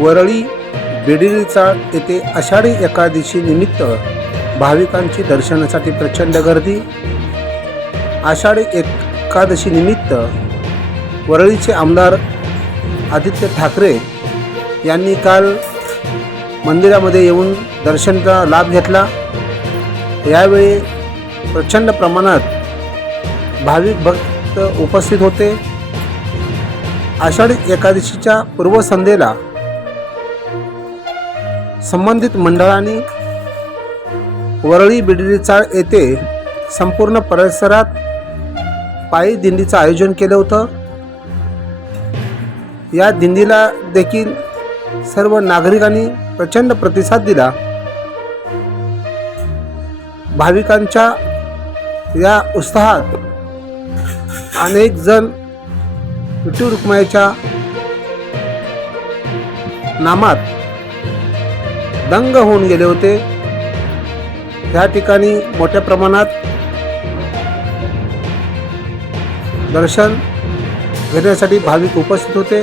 वरळी बेडिरीचा येथे आषाढी एकादशी निमित्त भाविकांची दर्शनासाठी प्रचंड गर्दी. आषाढी एकादशी निमित्त वरळीचे आमदार आदित्य ठाकरे यांनी काल मंदिरामध्ये येऊन दर्शनाचा लाभ घेतला. यावेळी प्रचंड प्रमाणात भाविक भक्त उपस्थित होते. आषाढी एकादशीच्या पूर्वसंध्येला संबंधित मंडळांनी वरळी बिडरीचाळ येथे संपूर्ण परिसरात पायी दिंडीचं आयोजन केलं होतं. या दिंडीला देखील सर्व नागरिकांनी प्रचंड प्रतिसाद दिला. भाविकांच्या या उत्साहात अनेक जण विठू रुक्माईच्या नामात दंग होऊन गेले होते. त्या ठिकाणी मोठ्या प्रमाणात दर्शन घेण्यासाठी भाविक उपस्थित होते.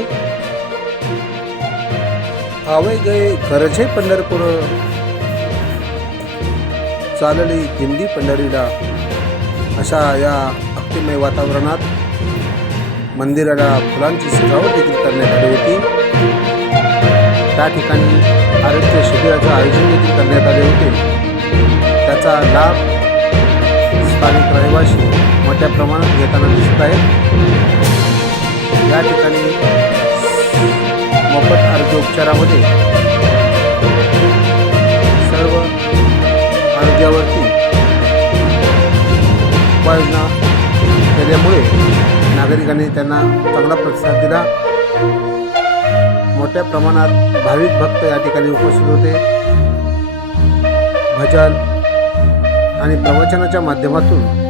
आवे गए गरजे पंढरपूर. चालली दिंडी पंढरीला. अशा या भक्तिमय वातावरणात मंदिराला फुलांची सजावट देखील करण्यात आली होती. त्या ठिकाणी आरोग्य शिबिराचं आयोजन देखील करण्यात आले होते. त्याचा लाभ स्थानिक रहिवासी मोठ्या प्रमाणात घेताना दिसत आहेत. या ठिकाणी मोफत आरोग्य उपचारामध्ये सर्व आरोग्यावरती उपाययोजना केल्यामुळे नागरिकांनी त्यांना चांगला प्रतिसाद दिला. मोठ्या प्रमाणात भाविक भक्त या ठिकाणी उपस्थित होते. भजन आणि प्रवचनाच्या माध्यमातून